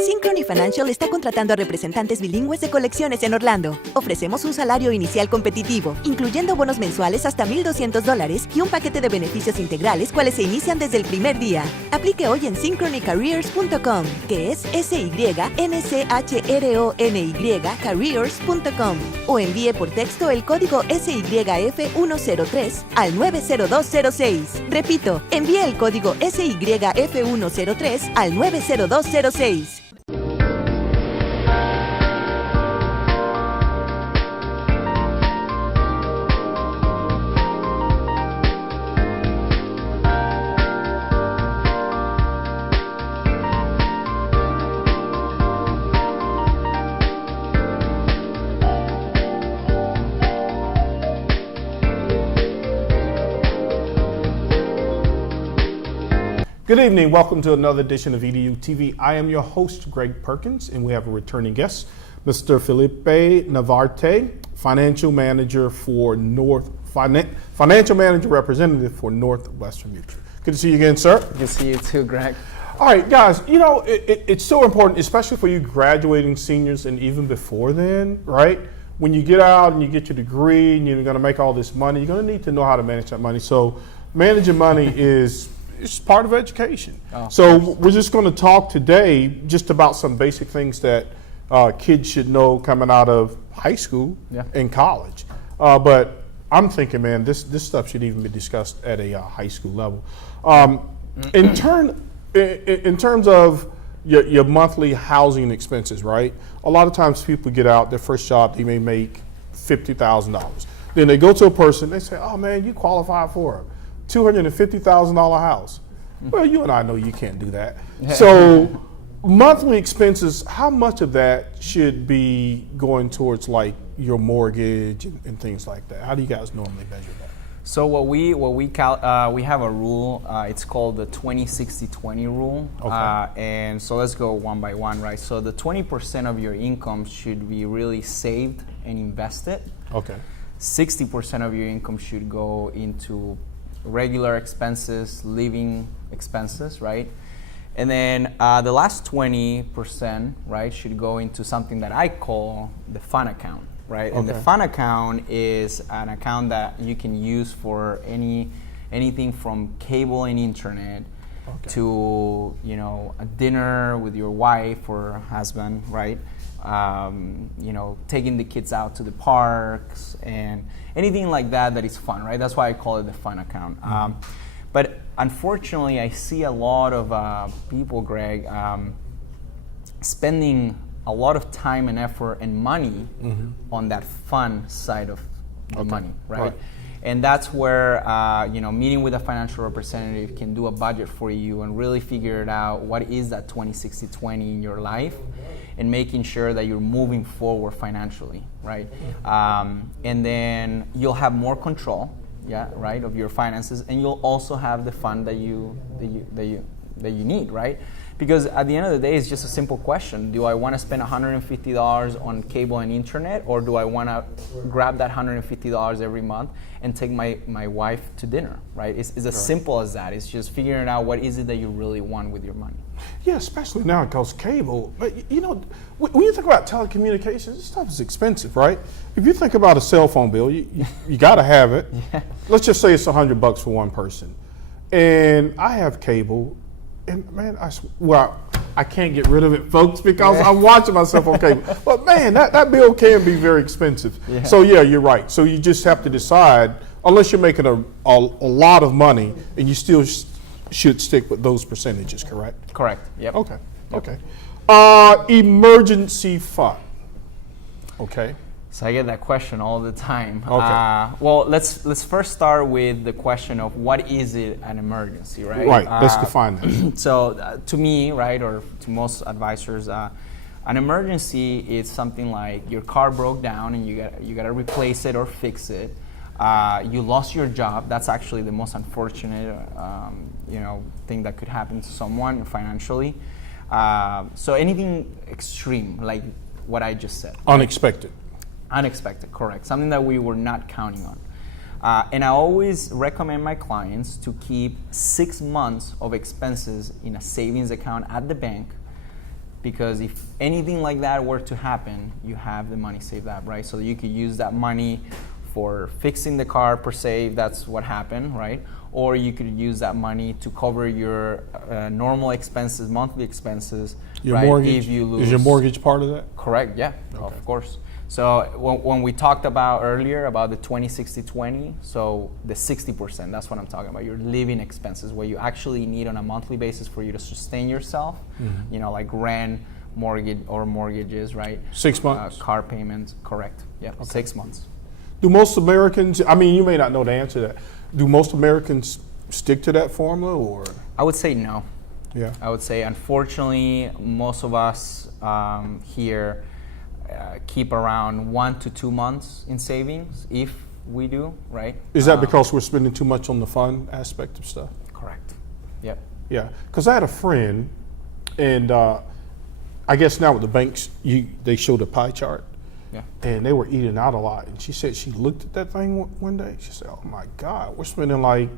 Synchrony Financial está contratando a representantes bilingües de colecciones en Orlando. Ofrecemos un salario inicial competitivo, incluyendo bonos mensuales hasta $1,200 y un paquete de beneficios integrales, cuales se inician desde el primer día. Aplique hoy en synchronycareers.com, que es SYNCHRONY careers.com, o envíe por texto el código SYF103 al 90206. Repito, envíe el código SYF103 al 90206. Good evening. Welcome to another edition of EDuTV. I am your host, Greg Perkins, and we have a returning guest, Mr. Felipe Navarrete, Financial Manager Representative for Northwestern Mutual. Good to see you again, sir. Good to see you too, Greg. All right, guys, you know, it's so important, especially for you graduating seniors and even before then, right? When you get out and you get your degree and you're going to make all this money, you're going to need to know how to manage that money. So managing money is it's part of education. So we're just going to talk today just about some basic things that kids should know coming out of high school and college. But I'm thinking, man, this stuff should even be discussed at a high school level. In terms of your monthly housing expenses, right? A lot of times people get out, their first job, they may make $50,000. Then they go to a person, they say, oh man, you qualify for a $250,000 house. Well, you and I know you can't do that. So monthly expenses, how much of that should be going towards like your mortgage and things like that? How do you guys normally measure that? So we have a rule. It's called the 20-60-20 rule. Okay. And so let's go one by one, right? So the 20% of your income should be really saved and invested. Okay. 60% of your income should go into regular expenses, living expenses, right? And then the last 20%, right, should go into something that I call the fun account, right? Okay. And the fun account is an account that you can use for anything from cable and internet to, you know, a dinner with your wife or husband, right? You know, taking the kids out to the parks and anything like that is fun, right? That's why I call it the fun account. Mm-hmm. But unfortunately, I see a lot of people, Greg, spending a lot of time and effort and money on that fun side of the money, right? And that's where, you know, meeting with a financial representative can do a budget for you and really figure it out. What is that 20-60-20 in your life? And making sure that you're moving forward financially, right? And then you'll have more control, right, of your finances, and you'll also have the fund that you need, right? Because at the end of the day, it's just a simple question. Do I want to spend $150 on cable and internet, or do I want to grab that $150 every month and take my wife to dinner, right? It's as simple as that. It's just figuring out what is it that you really want with your money. Yeah, especially now because cable, but you know, when you think about telecommunications, this stuff is expensive, right? If you think about a cell phone bill, you got to have it. Yeah. Let's just say it's $100 for one person. And I have cable, and man, I can't get rid of it, folks, because I'm watching myself on cable. But man, that bill can be very expensive. Yeah. So yeah, you're right. So you just have to decide, unless you're making a lot of money, and you still should stick with those percentages, correct? Correct. Yep. Okay. Okay. Emergency fund. Okay. So I get that question all the time. Okay. Well, let's first start with the question of what is it an emergency, right? Right. Let's define that. So to me, right, or to most advisors, an emergency is something like your car broke down and you got to replace it or fix it. You lost your job. That's actually the most unfortunate, thing that could happen to someone financially. So anything extreme, like what I just said. Unexpected. Unexpected, correct. Something that we were not counting on. And I always recommend my clients to keep 6 months of expenses in a savings account at the bank because if anything like that were to happen, you have the money saved up, right? So you could use that money for fixing the car per se, if that's what happened, right? Or you could use that money to cover your normal expenses, monthly expenses. Your right? mortgage, If you lose, is your mortgage part of that? Correct, yeah, of course. So when we talked about earlier about the 20-60-20, so the 60%, that's what I'm talking about, your living expenses, what you actually need on a monthly basis for you to sustain yourself, you know, like rent, mortgage or mortgages, right? 6 months? Car payments, correct, yeah, 6 months. Do most Americans, I mean, you may not know the answer to that, do most Americans stick to that formula, or? I would say no. Yeah. I would say, unfortunately, most of us here keep around 1 to 2 months in savings, if we do, right? Is that because we're spending too much on the fun aspect of stuff? Correct. Yep. Yeah, because I had a friend, and I guess now with the banks, they showed a pie chart, Yeah. and they were eating out a lot. And she said she looked at that thing one day. She said, "Oh my God, we're spending like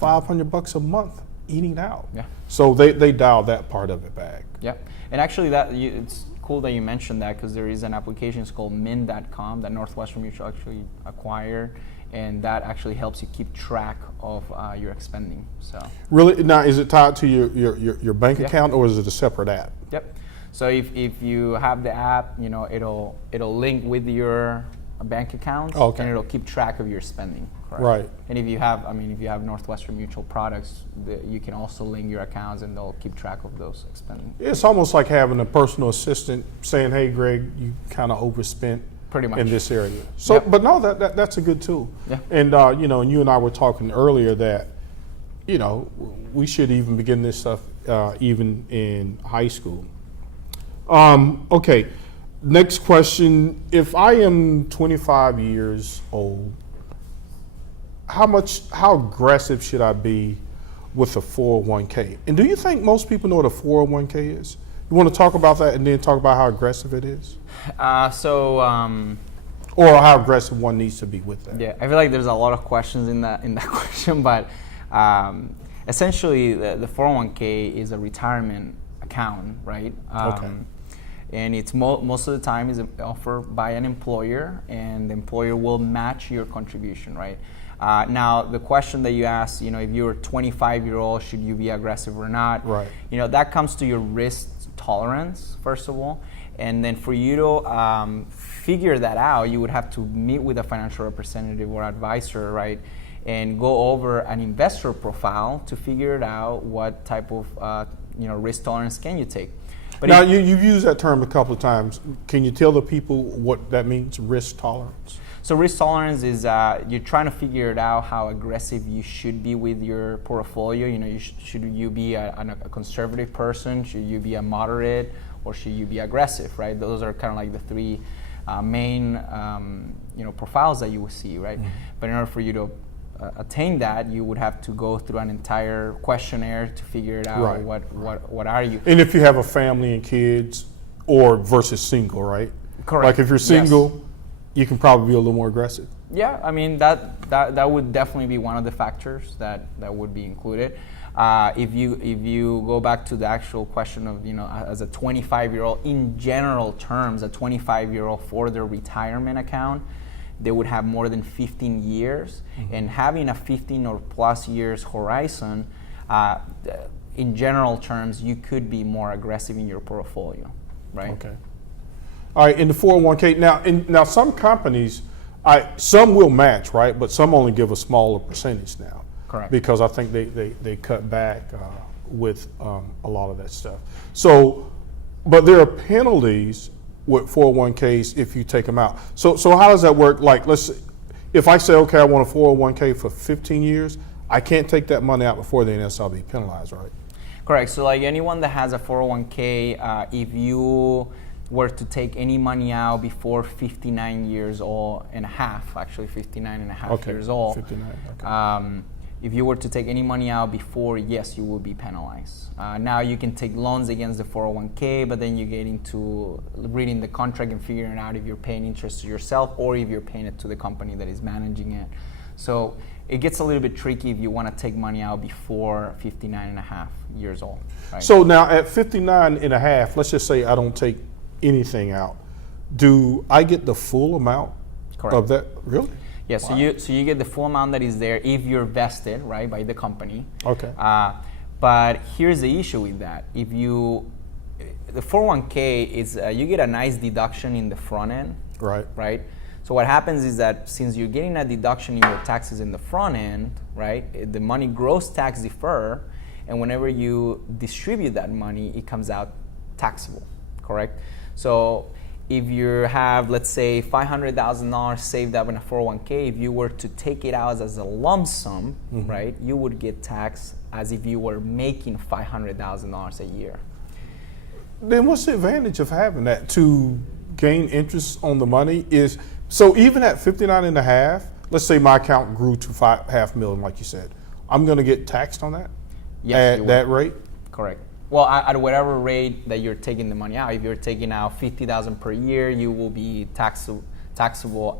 $500 a month eating out." Yeah. So they dialed that part of it back. Yeah. And actually, it's cool that you mentioned that, because there is an application, it's called Mint.com, that Northwestern Mutual actually acquired, and that actually helps you keep track of your expending. So. Really? Now, is it tied to your bank Yeah. account, or is it a separate app? Yep. So if you have the app, you know, it'll link with your bank account, Okay. and it'll keep track of your spending. Correct? Right. And if you have Northwestern Mutual products, you can also link your accounts, and they'll keep track of those spending. It's almost like having a personal assistant saying, "Hey, Greg, you kind of overspent Pretty much. in this area." So, Yep. but no, that's a good tool. Yeah. And you know, and you and I were talking earlier that, you know, we should even begin this stuff even in high school. Okay, next question. If I am 25 years old, how aggressive should I be with a 401k? And do you think most people know what a 401k is? You want to talk about that and then talk about how aggressive it is? Or how aggressive one needs to be with that? Yeah, I feel like there's a lot of questions in that question, but essentially the 401k is a retirement account, right? Okay. And it's most of the time is offered by an employer, and the employer will match your contribution, right? Now, the question that you asked, you know, if you're a 25-year-old, should you be aggressive or not? Right. You know, that comes to your risk tolerance, first of all. And then for you to figure that out, you would have to meet with a financial representative or advisor, right? And go over an investor profile to figure it out what type of risk tolerance can you take. But now, you've used that term a couple of times. Can you tell the people what that means, risk tolerance? So risk tolerance is you're trying to figure it out how aggressive you should be with your portfolio. You know, should you be a conservative person? Should you be a moderate? Or should you be aggressive, right? Those are kind of like the three main profiles that you will see, right? Mm-hmm. But in order for you to attain that, you would have to go through an entire questionnaire to figure it out. Right. What are you? And if you have a family and kids, or versus single, right? Correct. Like if you're single, yes. You can probably be a little more aggressive. Yeah, I mean that would definitely be one of the factors that would be included. If you go back to the actual question of, you know, as a 25-year-old, in general terms, a 25-year-old for their retirement account, they would have more than 15 years. Mm-hmm. And having a 15 or plus years horizon, in general terms, you could be more aggressive in your portfolio, right? Okay. All right, in the 401k, now some companies, some will match, right? But some only give a smaller percentage now. Correct. Because I think they cut back with a lot of that stuff. So, but there are penalties with 401ks if you take them out. So how does that work? Like, if I say, okay, I want a 401k for 15 years, I can't take that money out before then, else I'll be penalized, right? Correct. So like anyone that has a 401k, if you were to take any money out before 59 years old and a half, actually 59 and a half years old, 59, okay. If you were to take any money out before, yes, you will be penalized. Now you can take loans against the 401k, but then you get into reading the contract and figuring out if you're paying interest to yourself or if you're paying it to the company that is managing it. So it gets a little bit tricky if you want to take money out before 59 and a half years old. Right? So now at 59 and a half, let's just say I don't take anything out. Do I get the full amount of that? Really? Yeah, so you get the full amount that is there if you're vested, right, by the company. Okay. But here's the issue with that. If you, the 401k is, you get a nice deduction in the front end. Right. Right? So what happens is that since you're getting a deduction in your taxes in the front end, right, the money gross tax defer, and whenever you distribute that money, it comes out taxable, correct? So if you have, let's say, $500,000 saved up in a 401k, if you were to take it out as a lump sum, right, you would get taxed as if you were making $500,000 a year. Then what's the advantage of having that to gain interest on the money? Is so even at 59 and a half, let's say my account grew to $500,000, like you said, I'm going to get taxed on that? Yes, at that rate? Correct. Well, at whatever rate that you're taking the money out, if you're taking out $50,000 per year, you will be taxable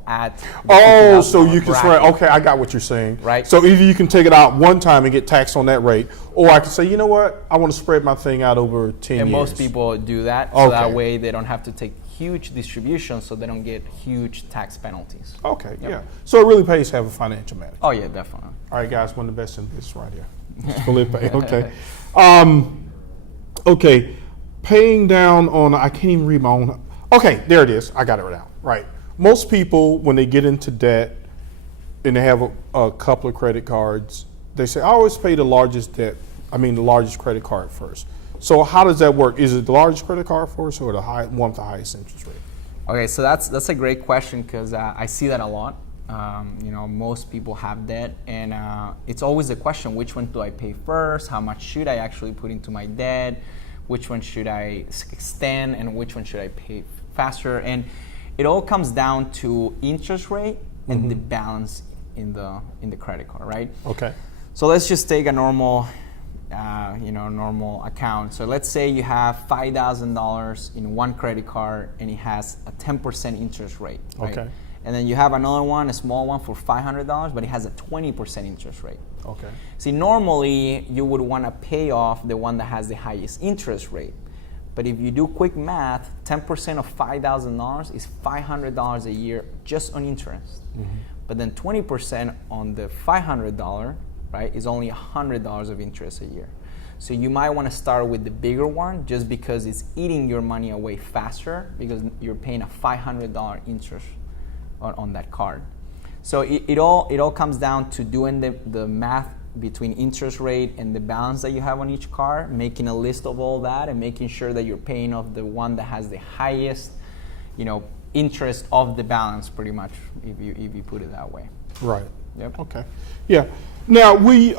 at the so you can spread. Okay, I got what you're saying. Right. So either you can take it out one time and get taxed on that rate, or I can say, you know what, I want to spread my thing out over 10 years. And most people do that, so that way they don't have to take huge distributions, so they don't get huge tax penalties. Okay, yeah. So it really pays to have a financial manager. Oh yeah, definitely. All right, guys, one of the best in business right here. Felipe, okay. Okay, paying down on, I can't even read my own. Okay, there it is. I got it right now. Right. Most people, when they get into debt and they have a couple of credit cards, they say, I always pay the largest credit card first. So how does that work? Is it the largest credit card first or the one with the highest interest rate? Okay, so that's a great question because I see that a lot. Most people have debt, and it's always the question, which one do I pay first? How much should I actually put into my debt? Which one should I extend, and which one should I pay faster? And it all comes down to interest rate and the balance in the credit card, right? Okay. So let's just take a normal account. So let's say you have $5,000 in one credit card and it has a 10% interest rate, right? Okay. And then you have another one, a small one for $500, but it has a 20% interest rate. Okay. See, normally you would want to pay off the one that has the highest interest rate. But if you do quick math, 10% of $5,000 is $500 a year just on interest. But then 20% on the $500, right, is only $100 of interest a year. So you might want to start with the bigger one just because it's eating your money away faster because you're paying a $500 interest on that card. So it all comes down to doing the math between interest rate and the balance that you have on each card, making a list of all that and making sure that you're paying off the one that has the highest, interest of the balance, pretty much, if you put it that way. Right. Yep. Okay. Yeah. Now we we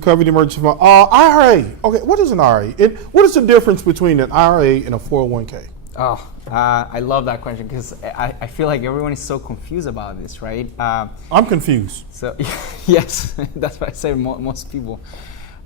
covered the emergency fund. IRA. Okay. What is an IRA? What is the difference between an IRA and a 401k? I love that question because I feel like everyone is so confused about this, right? I'm confused. So yes, that's what I say. Most people.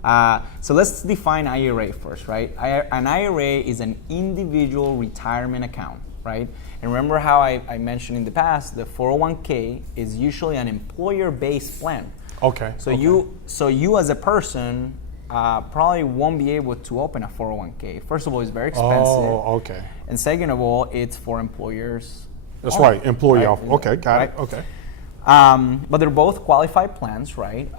So let's define IRA first, right? An IRA is an individual retirement account, right? And remember how I mentioned in the past, the 401k is usually an employer-based plan. Okay. So you as a person probably won't be able to open a 401k. First of all, it's very expensive. Oh, okay. And second of all, it's for employers. That's right, employee off. Okay, got it. Okay. But they're both qualified plans, right?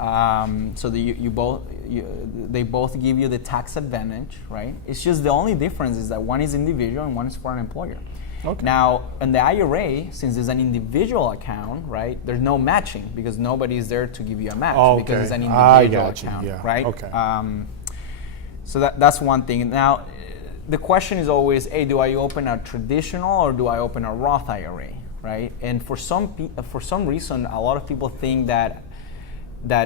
So they both give you the tax advantage, right? It's just the only difference is that one is individual and one is for an employer. Okay. Now, in the IRA, since it's an individual account, right, there's no matching because nobody is there to give you a match because it's an individual account, right? Okay. So that's one thing. Now, the question is always, hey, do I open a traditional or do I open a Roth IRA, right? And for some reason, a lot of people think that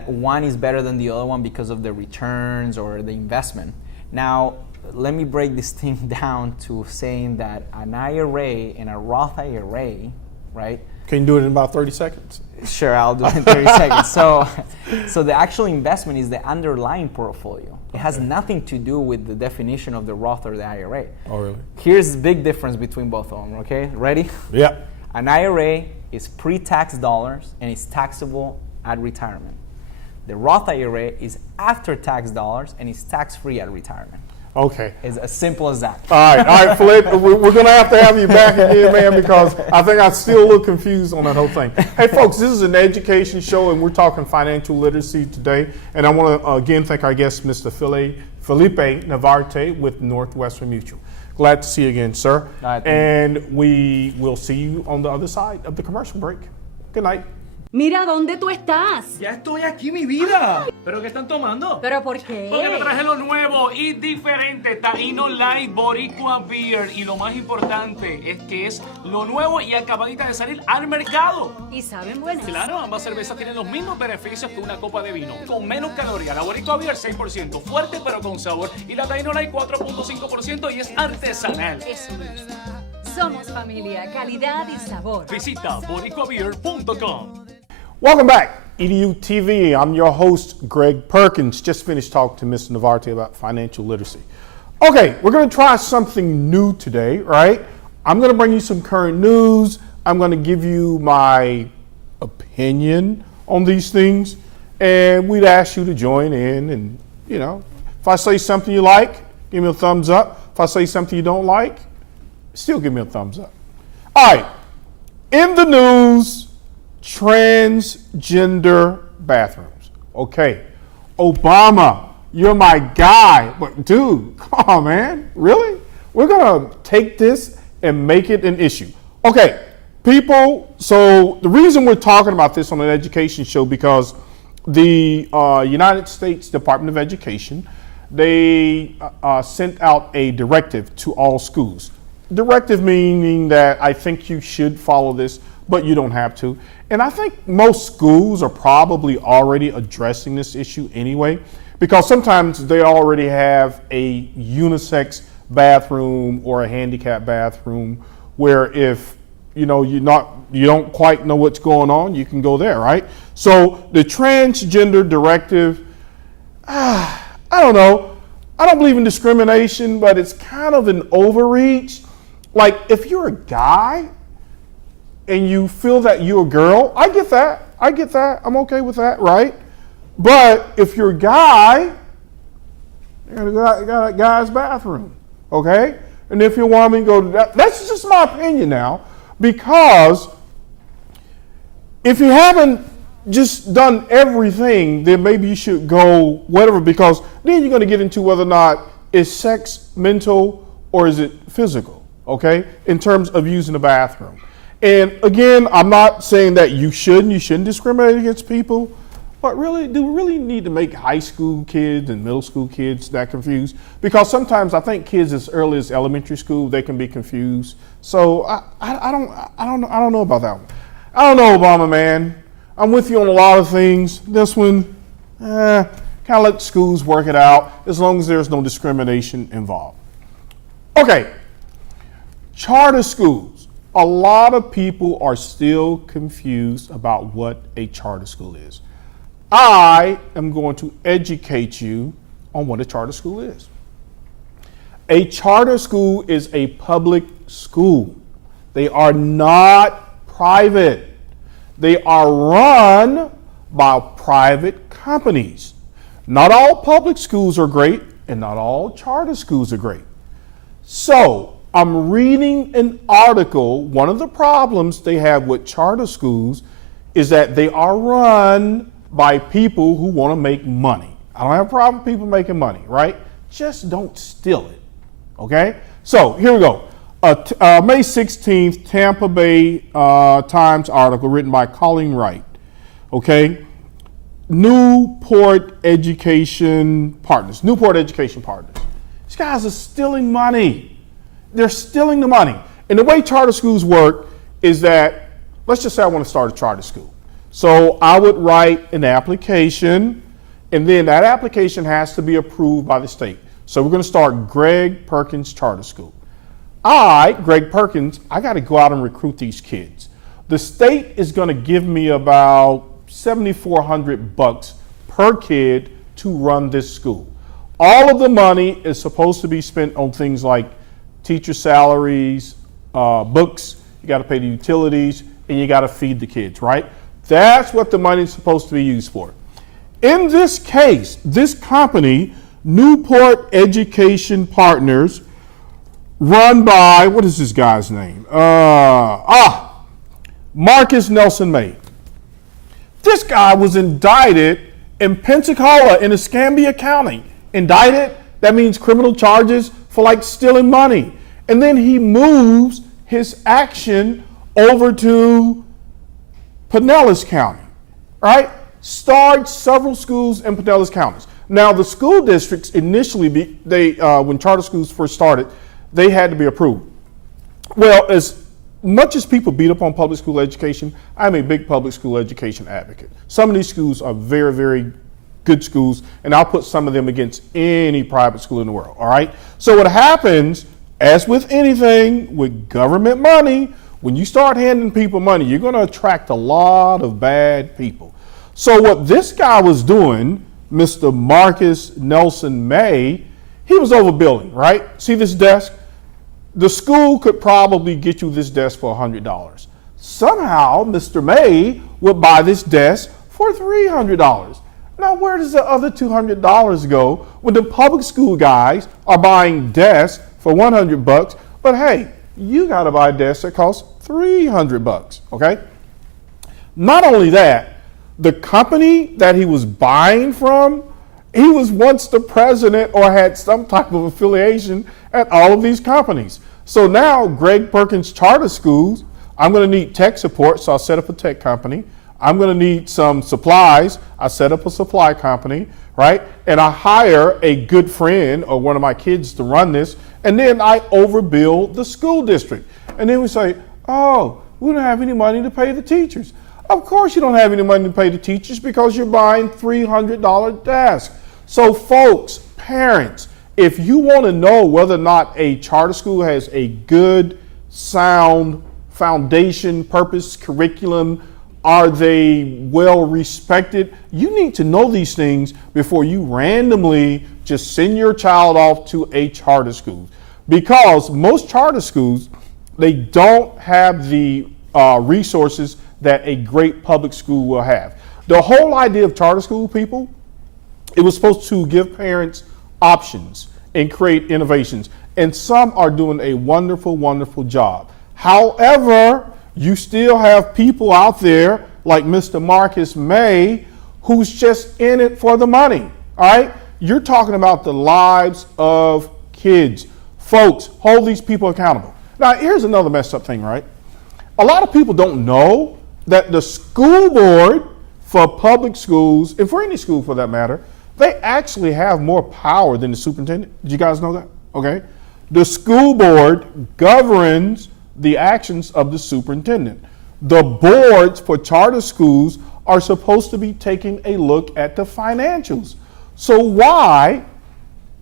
one is better than the other one because of the returns or the investment. Now, let me break this thing down to saying that an IRA and a Roth IRA, right? Can you do it in about 30 seconds? Sure, I'll do it in 30 seconds. So the actual investment is the underlying portfolio. It has nothing to do with the definition of the Roth or the IRA. Oh, really? Here's the big difference between both of them, okay? Ready? Yeah. An IRA is pre-tax dollars and is taxable at retirement. The Roth IRA is after-tax dollars and is tax-free at retirement. Okay. It's as simple as that. All right, Felipe, we're going to have you back again, man, because I think I'm still a little confused on that whole thing. Hey, folks, this is an education show, and we're talking financial literacy today. And I want to, again, thank our guest, Mr. Felipe Navarrete with Northwestern Mutual. Glad to see you again, sir. And we will see you on the other side of the commercial break. Good night. Mira, ¿dónde tú estás? Ya estoy aquí, mi vida. ¿Pero qué están tomando? ¿Pero por qué? Porque me traje lo nuevo y diferente, Taíno Light Boricua Beer. Y lo más importante es que es lo nuevo y acabadita de salir al mercado. ¿Y saben buenas? Claro, ambas cervezas tienen los mismos beneficios que una copa de vino. Con menos calorías. La Boricua Beer 6%, fuerte pero con sabor. Y la Taíno Light 4.5% y es artesanal. Eso me gusta. Somos familia, calidad y sabor. Visita boricuabeer.com. Welcome back, EDuTV. I'm your host, Greg Perkins. Just finished talking to Mr. Navarrete about financial literacy. Okay, we're going to try something new today, right? I'm going to bring you some current news. I'm going to give you my opinion on these things, and we'd ask you to join in. And, you know, if I say something you like, give me a thumbs up. If I say something you don't like, still give me a thumbs up. All right, in the news, transgender bathrooms. Okay, Obama, you're my guy, but dude, come on, man, really? We're gonna take this and make it an issue. Okay, people, so the reason we're talking about this on an education show because the United States Department of Education, they sent out a directive to all schools. Directive meaning that I think you should follow this, but you don't have to. And I think most schools are probably already addressing this issue anyway, because sometimes they already have a unisex bathroom or a handicap bathroom where if you don't quite know what's going on, you can go there, right? So the transgender directive, I don't know. I don't believe in discrimination, but it's kind of an overreach. Like if you're a guy and you feel that you're a girl, I get that. I'm okay with that, right? But if you're a guy, you got a guy's bathroom, okay? And if you're a woman, go to that. That's just my opinion now, because if you haven't just done everything, then maybe you should go whatever, because then you're going to get into whether or not is sex mental or is it physical, okay, in terms of using the bathroom. And again, I'm not saying that you shouldn't discriminate against people, but really, do we really need to make high school kids and middle school kids that confused? Because sometimes I think kids as early as elementary school, they can be confused. So I don't know about that one. I don't know, Obama, man. I'm with you on a lot of things. This one, kind of let schools work it out as long as there's no discrimination involved. Okay, charter schools. A lot of people are still confused about what a charter school is. I am going to educate you on what a charter school is. A charter school is a public school. They are not private. They are run by private companies. Not all public schools are great, and not all charter schools are great. So, I'm reading an article. One of the problems they have with charter schools is that they are run by people who want to make money. I don't have a problem with people making money, right? Just don't steal it, okay? So here we go. May 16th, Tampa Bay Times article written by Colleen Wright, okay? Newport Education Partners. These guys are stealing money. They're stealing the money. And the way charter schools work is that, let's just say I want to start a charter school. So I would write an application, and then that application has to be approved by the state. So we're going to start Greg Perkins Charter School. Greg Perkins, I got to go out and recruit these kids. The state is going to give me about $7,400 per kid to run this school. All of the money is supposed to be spent on things like teacher salaries, books. You got to pay the utilities, and you got to feed the kids, right? That's what the money's supposed to be used for. In this case, this company, Newport Education Partners, run by, what is this guy's name? Marcus Nelson May. This guy was indicted in Pensacola in Escambia County. Indicted, that means criminal charges for like stealing money. And then he moves his action over to Pinellas County, right? Starts several schools in Pinellas County. Now the school districts initially, when charter schools first started, they had to be approved. Well, as much as people beat up on public school education, I'm a big public school education advocate. Some of these schools are very, very good schools, and I'll put some of them against any private school in the world, all right? So what happens, as with anything, with government money, when you start handing people money, you're gonna attract a lot of bad people. So what this guy was doing, Mr. Marcus Nelson May, he was overbilling, right? See this desk? The school could probably get you this desk for $100. Somehow, Mr. May would buy this desk for $300. Now, where does the other $200 go when the public school guys are buying desks for $100? But hey, you got to buy desks that cost $300, okay? Not only that, the company that he was buying from, he was once the president or had some type of affiliation at all of these companies. So now Greg Perkins charter schools, I'm going to need tech support, so I'll set up a tech company. I'm going to need some supplies. I set up a supply company, right? And I hire a good friend or one of my kids to run this, and then I overbill the school district. And then we say, oh, we don't have any money to pay the teachers. Of course you don't have any money to pay the teachers because you're buying $300 desks. So folks, parents, if you want to know whether or not a charter school has a good, sound foundation, purpose, curriculum, are they well respected, you need to know these things before you randomly just send your child off to a charter school. Because most charter schools, they don't have the resources that a great public school will have. The whole idea of charter school, people, it was supposed to give parents options and create innovations. And some are doing a wonderful, wonderful job. However, you still have people out there like Mr. Marcus May who's just in it for the money, all right? You're talking about the lives of kids. Folks, hold these people accountable. Now, here's another messed up thing, right? A lot of people don't know that the school board for public schools, and for any school for that matter, they actually have more power than the superintendent. Did you guys know that? Okay. The school board governs the actions of the superintendent. The boards for charter schools are supposed to be taking a look at the financials. So why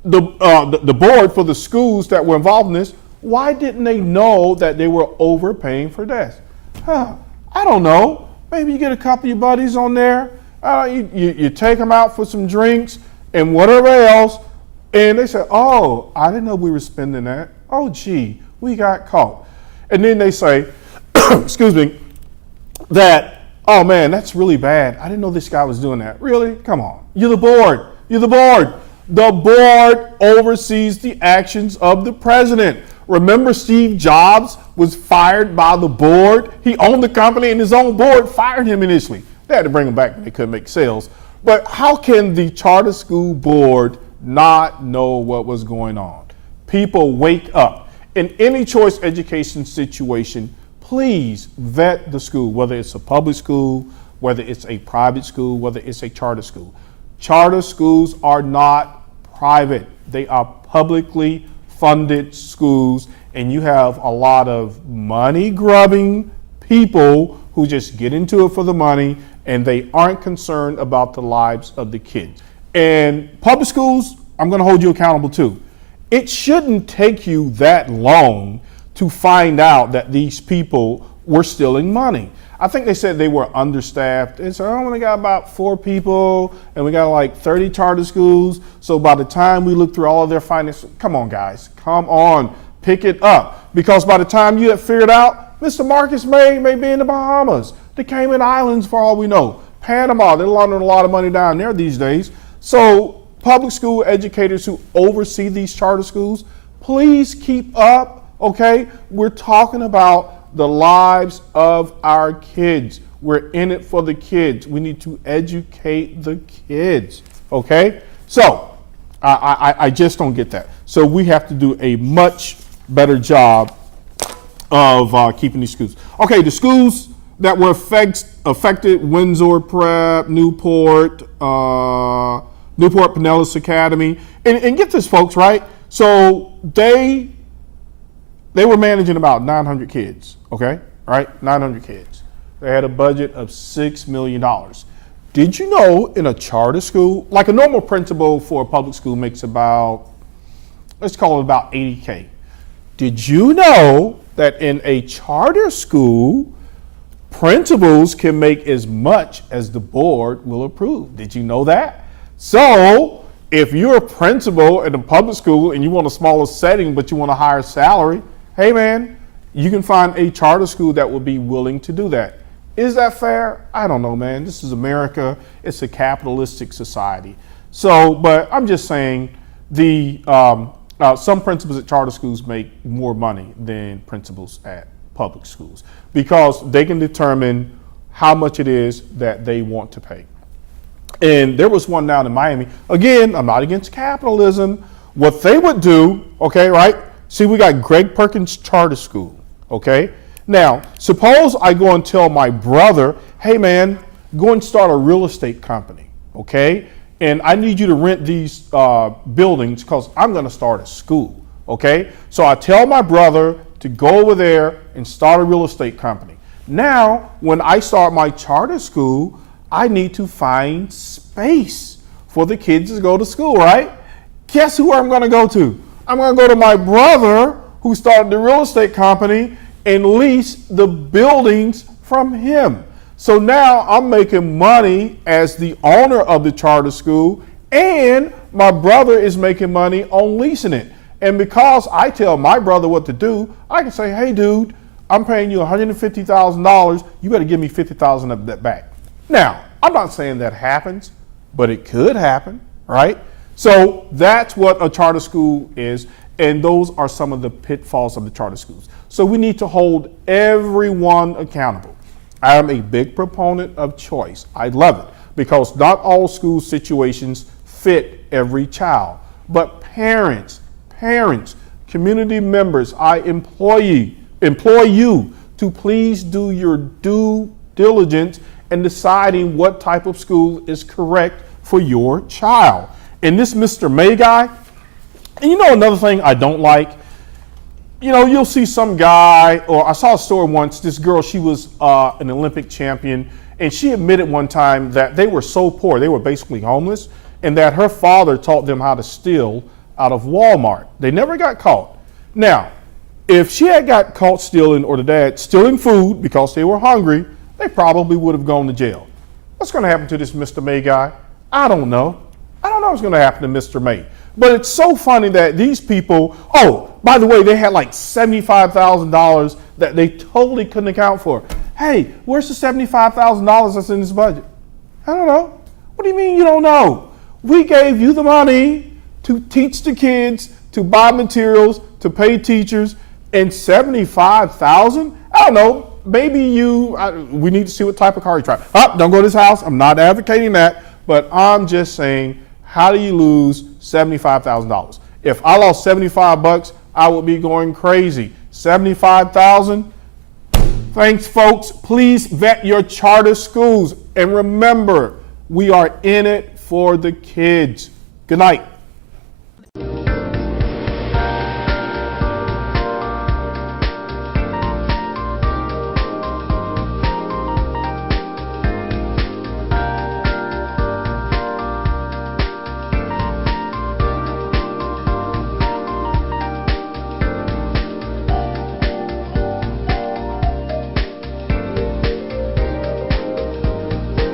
the board for the schools that were involved in this, why didn't they know that they were overpaying for desks? I don't know. Maybe you get a couple of your buddies on there, you take them out for some drinks and whatever else, and they say, oh, I didn't know we were spending that. Oh, gee, we got caught. And then they say, excuse me, that, oh man, that's really bad. I didn't know this guy was doing that. Really? Come on. You're the board. You're the board. The board oversees the actions of the president. Remember, Steve Jobs was fired by the board. He owned the company and his own board fired him initially. They had to bring him back when they couldn't make sales. But how can the charter school board not know what was going on? People, wake up. In any choice education situation, please vet the school, whether it's a public school, whether it's a private school, whether it's a charter school. Charter schools are not private. They are publicly funded schools, and you have a lot of money grubbing people who just get into it for the money, and they aren't concerned about the lives of the kids. And public schools, I'm going to hold you accountable too. It shouldn't take you that long to find out that these people were stealing money. I think they said they were understaffed. They said, oh, we got about 4 people and we got like 30 charter schools. So by the time we look through all of their finances, come on guys, come on, pick it up. Because by the time you have figured out Mr. Marcus may be in the Bahamas, the Cayman Islands for all we know, Panama. They're laundering a lot of money down there these days. So public school educators who oversee these charter schools, please keep up, okay? We're talking about the lives of our kids. We're in it for the kids. We need to educate the kids, okay? So I just don't get that. So we have to do a much better job of keeping these schools. Okay, the schools that were affected, Windsor Prep, Newport, Pinellas Academy. And get this, folks, right? So they were managing about 900 kids, okay? Right? 900 kids. They had a budget of $6 million. Did you know in a charter school, like a normal principal for a public school makes about, let's call it about 80K. Did you know that in a charter school, principals can make as much as the board will approve? Did you know that? So if you're a principal in a public school and you want a smaller setting but you want a higher salary, hey man, you can find a charter school that will be willing to do that. Is that fair? I don't know, man. This is America. It's a capitalistic society. So, but I'm just saying some principals at charter schools make more money than principals at public schools because they can determine how much it is that they want to pay. And there was one down in Miami. Again, I'm not against capitalism. What they would do, okay, right? See, we got Greg Perkins Charter School, okay? Now, suppose I go and tell my brother, hey man, go and start a real estate company, okay? And I need you to rent these buildings because I'm gonna start a school, okay? So I tell my brother to go over there and start a real estate company. Now, when I start my charter school, I need to find space for the kids to go to school, right? Guess who I'm gonna go to? I'm gonna go to my brother who started the real estate company and lease the buildings from him. So now I'm making money as the owner of the charter school, and my brother is making money on leasing it. And because I tell my brother what to do, I can say, hey dude, I'm paying you $150,000, you better give me $50,000 of that back. Now, I'm not saying that happens, but it could happen, right? So that's what a charter school is, and those are some of the pitfalls of the charter schools. So we need to hold everyone accountable. I am a big proponent of choice. I love it because not all school situations fit every child. But parents, community members, I implore you to please do your due diligence in deciding what type of school is correct for your child. And this Mr. May guy, and you know another thing I don't like? You know, you'll see some guy, or I saw a story once, this girl, she was an Olympic champion, and she admitted one time that they were so poor, they were basically homeless, and that her father taught them how to steal out of Walmart. They never got caught. Now, if she had got caught stealing, or the dad stealing food because they were hungry, they probably would have gone to jail. What's going to happen to this Mr. May guy? I don't know. I don't know what's going to happen to Mr. May. But it's so funny that these people, oh, by the way, they had like $75,000 that they totally couldn't account for. Hey, where's the $75,000 that's in this budget? I don't know. What do you mean you don't know? We gave you the money to teach the kids, to buy materials, to pay teachers, and $75,000? I don't know. Maybe we need to see what type of car you drive. Don't go to this house. I'm not advocating that, but I'm just saying, how do you lose $75,000? If I lost $75, I would be going crazy. $75,000? Thanks, folks. Please vet your charter schools. And remember, we are in it for the kids. Good night.